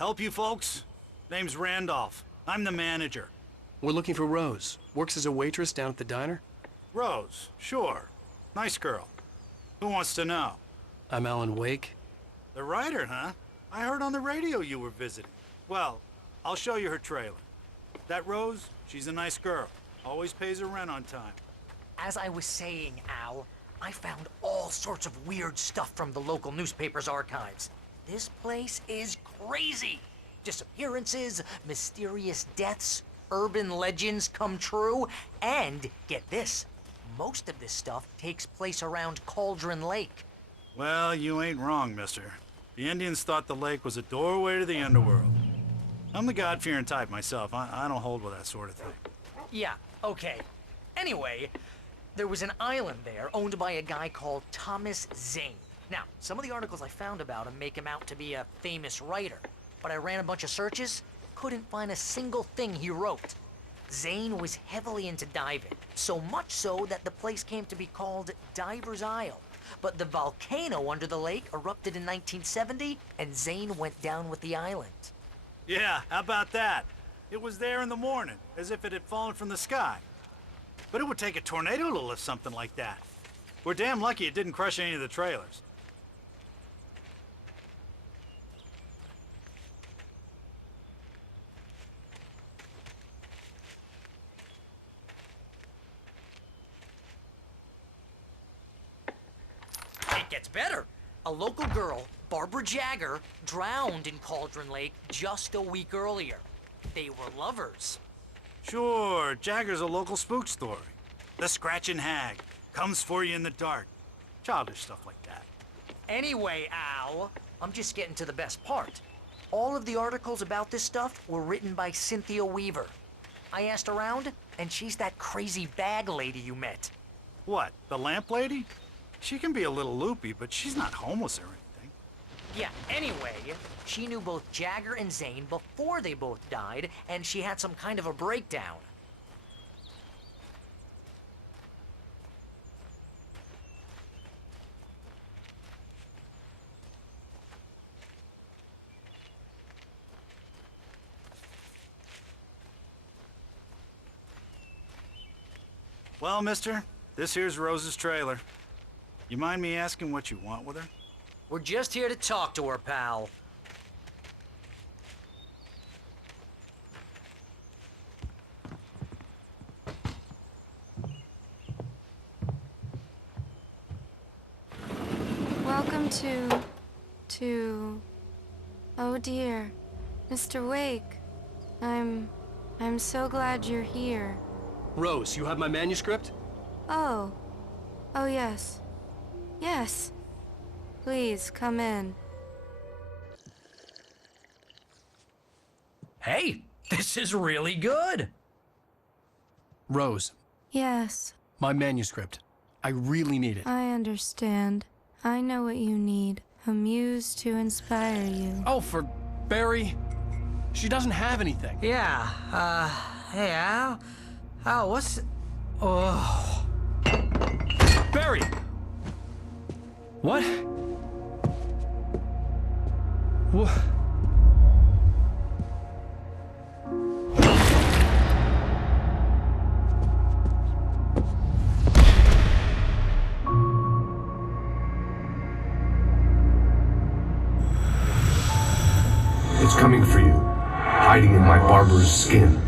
Help you folks? Name's Randolph. I'm the manager. We're looking for Rose. Works as a waitress down at the diner. Rose, sure. Nice girl. Who wants to know? I'm Alan Wake. The writer, huh? I heard on the radio you were visiting. Well, I'll show you her trailer. That Rose, she's a nice girl. Always pays her rent on time. As I was saying, Al, I found all sorts of weird stuff from the local newspaper's archives. This place is crazy. Disappearances, mysterious deaths, urban legends come true, and get this, most of this stuff takes place around Cauldron Lake. Well, you ain't wrong, mister. The Indians thought the lake was a doorway to the underworld. I'm the God-fearing type myself. I don't hold with that sort of thing. Yeah, okay. Anyway, there was an island there owned by a guy called Thomas Zane. Now, some of the articles I found about him make him out to be a famous writer, but I ran a bunch of searches, couldn't find a single thing he wrote. Zane was heavily into diving, so much so that the place came to be called Diver's Isle. But the volcano under the lake erupted in 1970, and Zane went down with the island. Yeah, how about that? It was there in the morning, as if it had fallen from the sky. But it would take a tornado to lift something like that. We're damn lucky it didn't crush any of the trailers. It gets better. A local girl, Barbara Jagger, drowned in Cauldron Lake just a week earlier. They were lovers. Sure, Jagger's a local spook story. The Scratching Hag comes for you in the dark. Childish stuff like that. Anyway, Al, I'm just getting to the best part. All of the articles about this stuff were written by Cynthia Weaver. I asked around, and she's that crazy bag lady you met. What, the lamp lady? She can be a little loopy, but she's not homeless or anything. Yeah, anyway, she knew both Jagger and Zane before they both died, and she had some kind of a breakdown. Well, mister, this here's Rose's trailer. You mind me asking what you want with her? We're just here to talk to her, pal. Welcome to... Oh dear, Mr. Wake. I'm so glad you're here. Rose, you have my manuscript? Oh. Oh yes. Yes. Please, come in. Hey, this is really good. Rose, Yes, my manuscript. I really need it. I understand. I know what you need. A muse to inspire you. Oh, for Barry. She doesn't have anything. Yeah, hey, Al? Al, what's... Oh... Barry! What? What? It's coming for you, hiding in my barber's skin.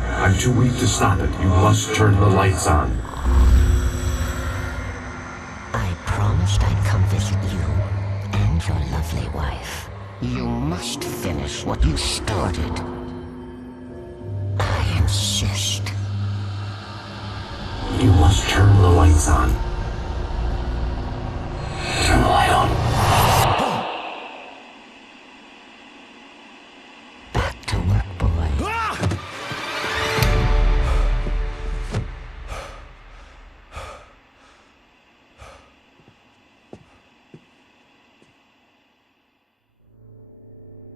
I'm too weak to stop it. You must turn the lights on. I promised I'd come visit you and your lovely wife. You must finish what you started. I insist. You must turn the lights on. Turn the light on. Back to work, boy.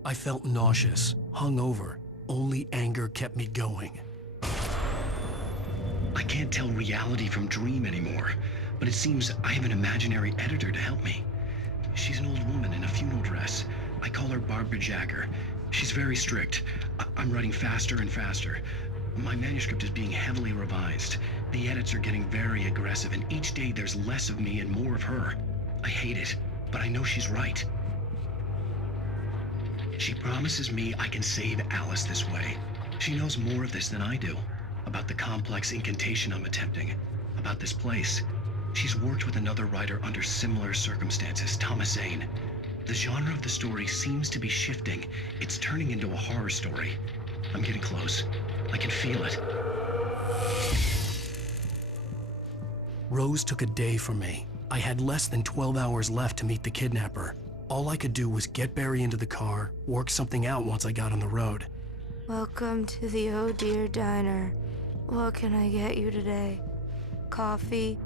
I felt nauseous, hungover. Only anger kept me going. I can't tell reality from dream anymore, but it seems I have an imaginary editor to help me. She's an old woman in a funeral dress, I call her Barbara Jacker. She's very strict. I'm writing faster and faster. My manuscript is being heavily revised. The edits are getting very aggressive, and each day there's less of me and more of her. I hate it, but I know she's right. She promises me I can save Alice this way. She knows more of this than I do. About the complex incantation I'm attempting. About this place. She's worked with another writer under similar circumstances, Thomas Zane. The genre of the story seems to be shifting. It's turning into a horror story. I'm getting close. I can feel it. Rose took a day from me. I had less than 12 hours left to meet the kidnapper. All I could do was get Barry into the car, work something out once I got on the road. Welcome to the Oh Dear Diner. What can I get you today? Coffee?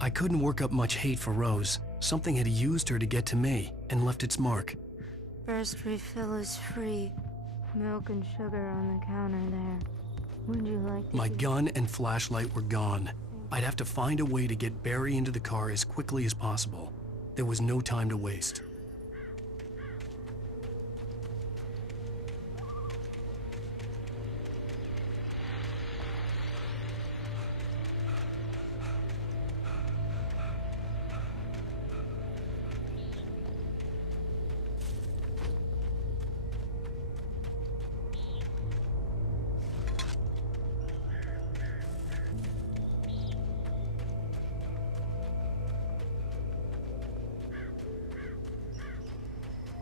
I couldn't work up much hate for Rose. Something had used her to get to me and left its mark. First refill is free. Milk and sugar on the counter there. Would you like to My gun and flashlight were gone. I'd have to find a way to get Barry into the car as quickly as possible. There was no time to waste.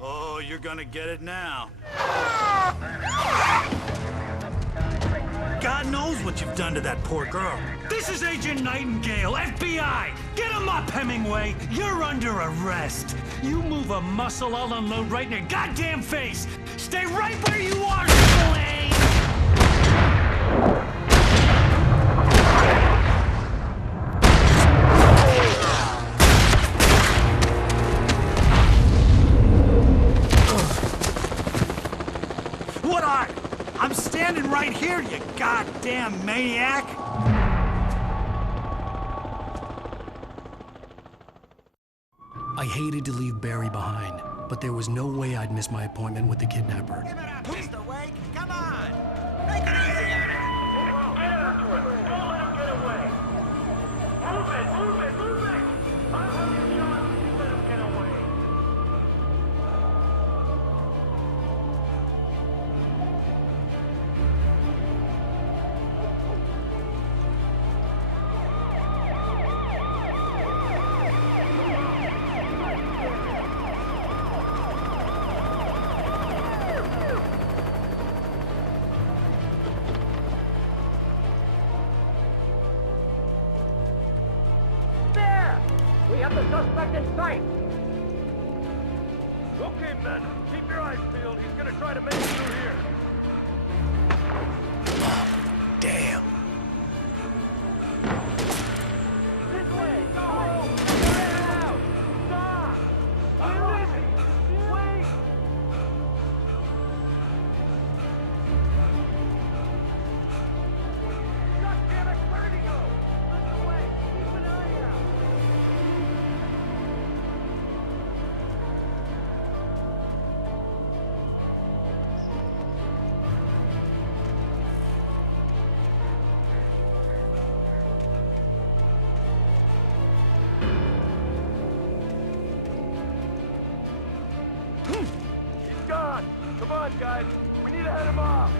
Oh, you're gonna get it now. God knows what you've done to that poor girl. This is Agent Nightingale, FBI! Get him up, Hemingway! You're under arrest! You move a muscle, I'll unload right in your goddamn face! Stay right where you are, Spillane! What are? I'm standing right here, you goddamn maniac! I hated to leave Barry behind, but there was no way I'd miss my appointment with the kidnapper. Give it up, Mr. Wake! Come on! Make it easy on it! Don't let him get away! Move it! Move it! Move it! I'll have you shot if you let him get away! We have the suspect in sight! Okay, men, keep your eyes peeled. He's gonna try to make it through here. Damn! This way! Go! Get out! Stop! Where is he? Wait! God damn it! Where did he go? Look away! Keep an eye out! He's gone! Come on, guys! We need to head him off!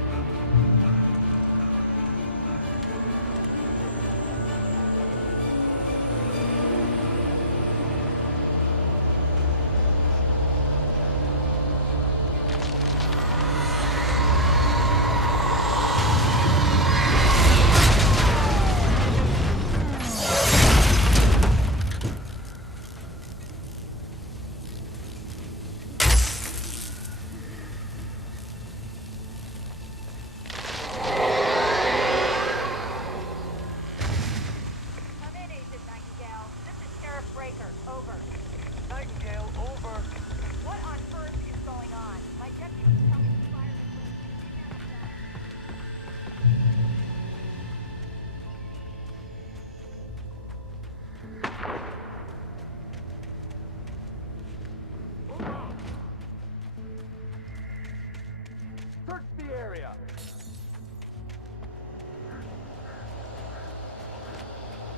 area.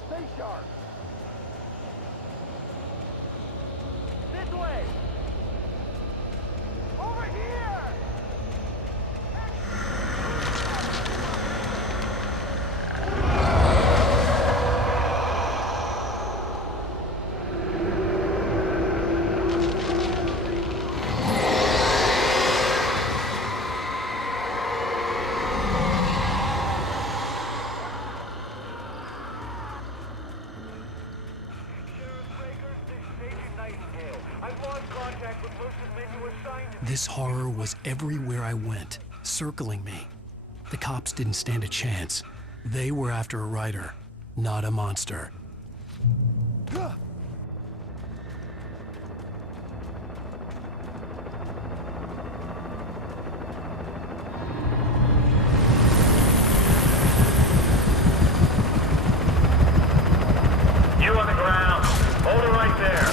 Stay sharp. This way. Over here. This horror was everywhere I went, circling me. The cops didn't stand a chance. They were after a writer, not a monster. You on the ground. Hold it right there.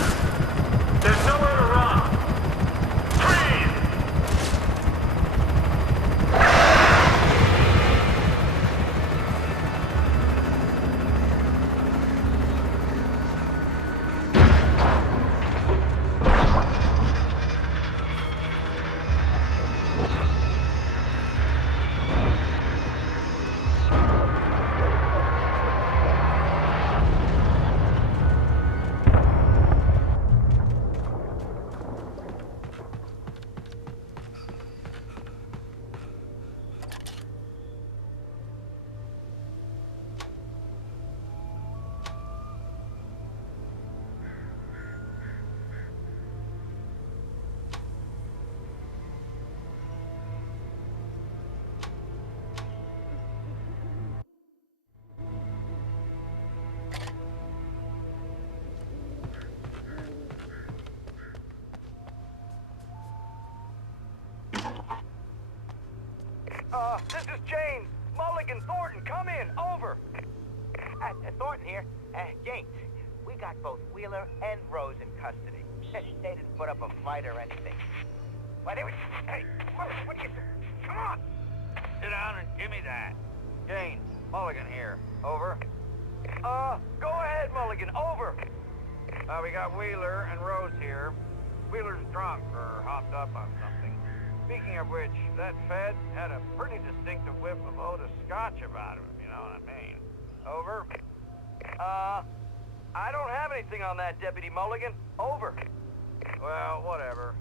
There's nowhere to run. Freeze! This is James. Mulligan, Thornton, come in. Over. Thornton here. James, we got both Wheeler and Rose in custody. They didn't put up a fight or anything. Why, they were... Hey, what are you... Come on! Sit down and give me that. James, Mulligan here. Over. Go ahead, Mulligan. Over. We got Wheeler and Rose here. Wheeler's drunk or hopped up on something. Speaking of which, that Fed had a pretty distinctive whiff of Otis Scotch about him, you know what I mean. Over. I don't have anything on that, Deputy Mulligan. Over. Well, whatever.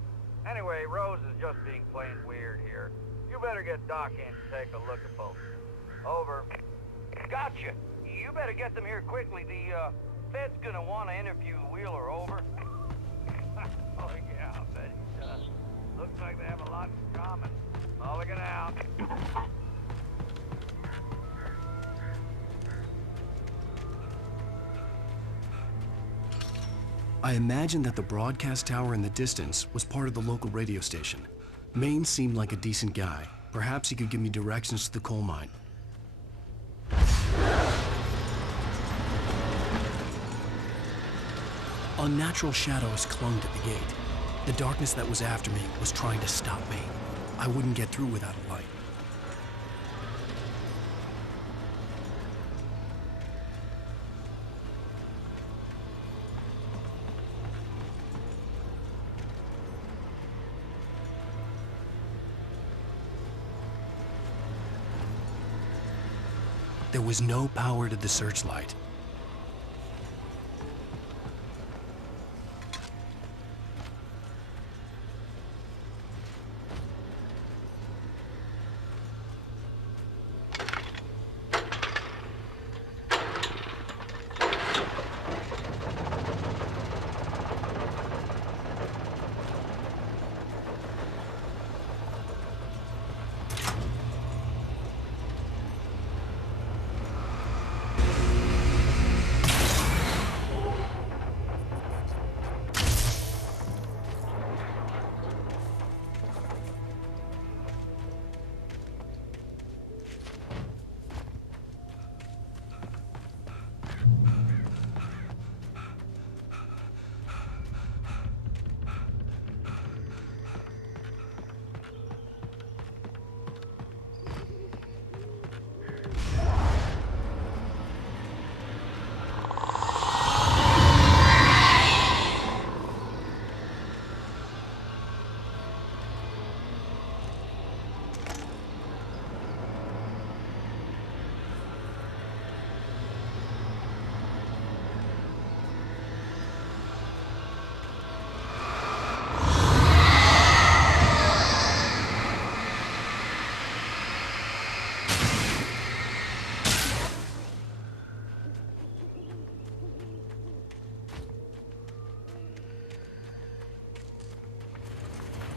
Anyway, Rose is just being plain weird here. You better get Doc in to take a look at both. Over. Gotcha. You better get them here quickly. The, Fed's gonna want to interview Wheeler. Over. Oh, yeah, I bet he does. Looks like they have a lot in common. Mulligan out. I imagined that the broadcast tower in the distance was part of the local radio station. Maine seemed like a decent guy. Perhaps he could give me directions to the coal mine. Unnatural shadows clung to the gate. The darkness that was after me was trying to stop me. I wouldn't get through without a light. There was no power to the searchlight.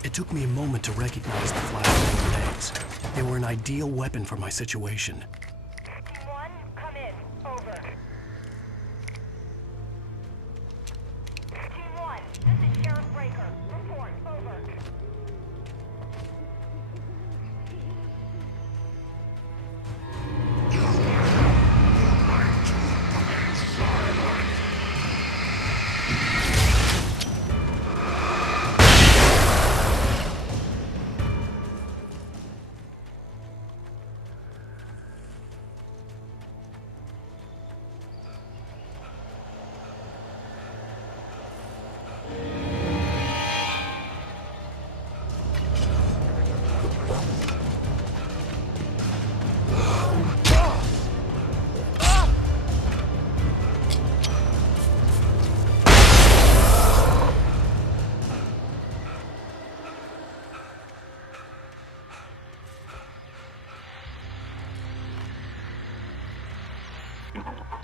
It took me a moment to recognize the flashbang grenades. They were an ideal weapon for my situation. Team 1, come in. Over. Team 1, this is Sheriff Breaker. Report. Over.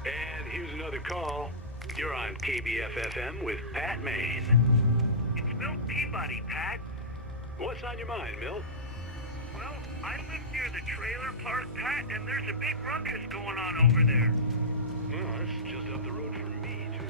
And here's another call. You're on KBF-FM with Pat Maine. It's Milt Peabody, Pat. What's on your mind, Milt? Well, I live near the trailer park, Pat, and there's a big ruckus going on over there. Well, that's just up the road from me, too.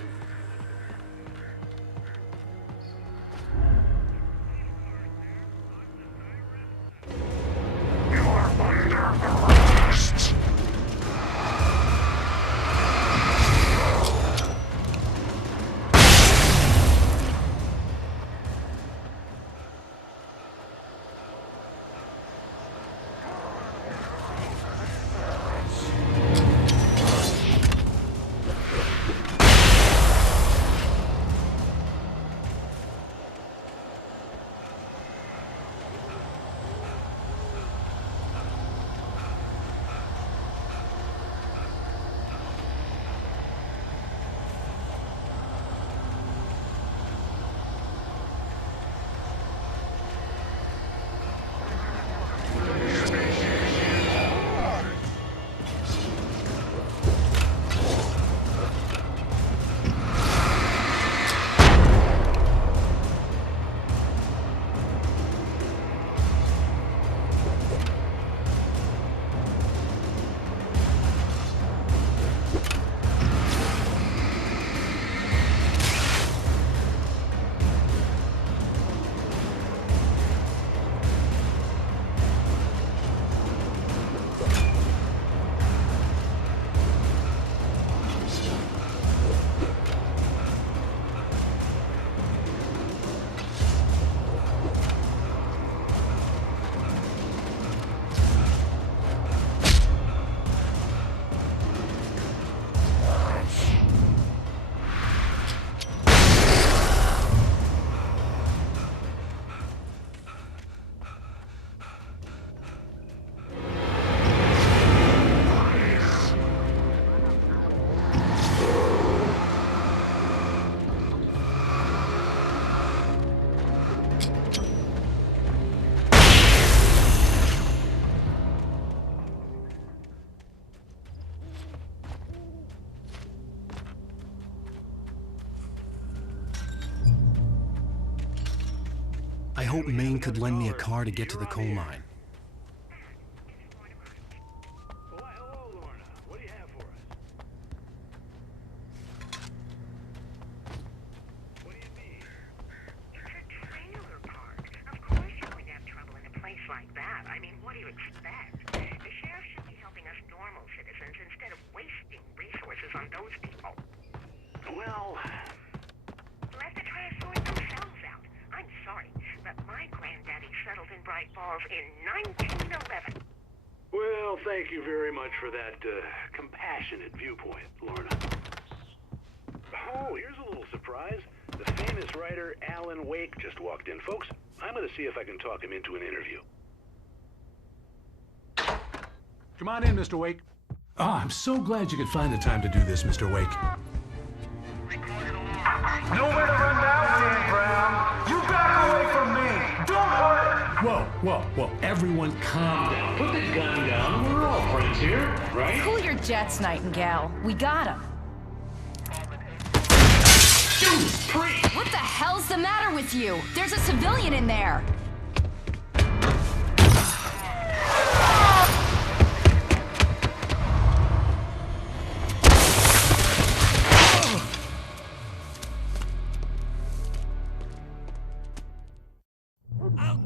I hope Maine could lend me a car to get to the coal mine. Why, hello, Lorna. What do you have for us? What do you mean? It's a trailer park. Of course you're going to have trouble in a place like that. I mean, what do you expect? The sheriff should be helping us normal citizens instead of wasting resources on those people. Well, Let the try to sort themselves out. I'm sorry, but my granddaddy settled in Bright Falls in 1911. well, thank you very much for that compassionate viewpoint, Lorna. Oh, here's a little surprise. The famous writer Alan Wake just walked in. Folks, I'm going to see if I can talk him into an interview. Come on in, Mr. Wake. Oh, I'm so glad you could find the time to do this, Mr. Wake. Nowhere to run now, Dan Brown. You back away from me. Don't hurt. Whoa. Everyone calm down. Put the gun down. We're all friends here, right? Cool your jets, Nightingale. We got him. Judas Priest! What the hell's the matter with you? There's a civilian in there.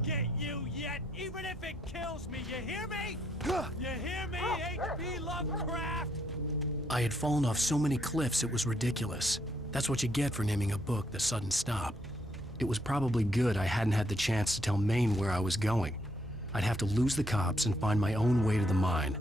get you yet, even if it kills me. You hear me? You hear me, H.P. Lovecraft? I had fallen off so many cliffs it was ridiculous. That's what you get for naming a book The Sudden Stop. It was probably good I hadn't had the chance to tell Maine where I was going. I'd have to lose the cops and find my own way to the mine.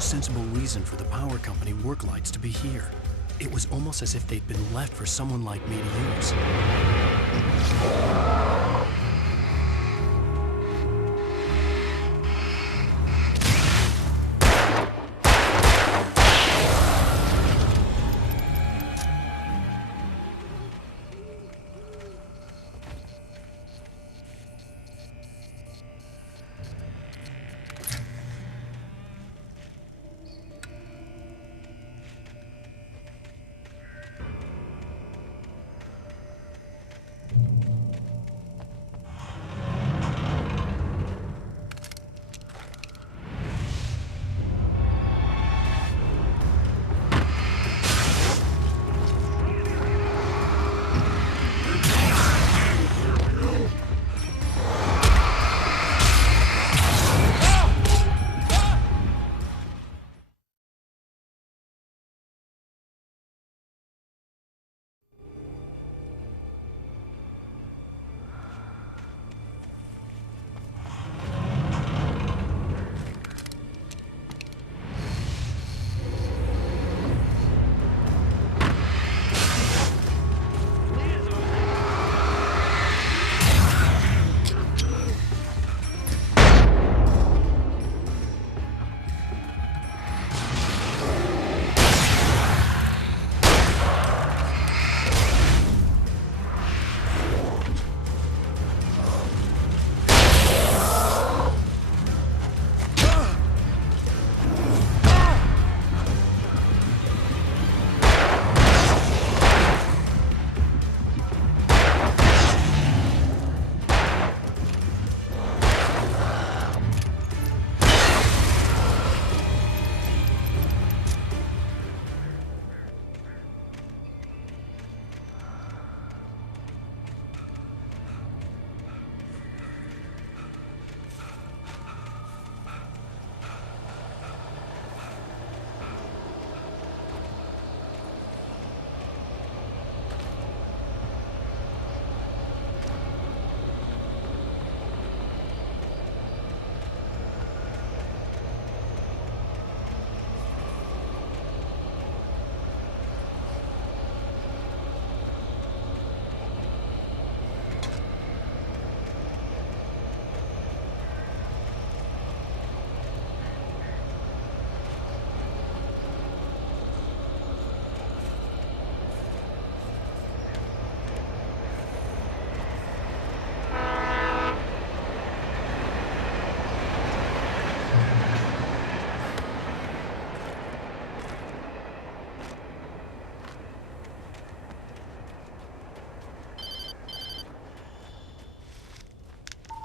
Sensible reason for the power company work lights to be here. It was almost as if they'd been left for someone like me to use.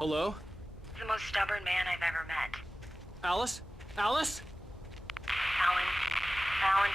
Hello? The most stubborn man I've ever met. Alice? Alice? Alan. Alan,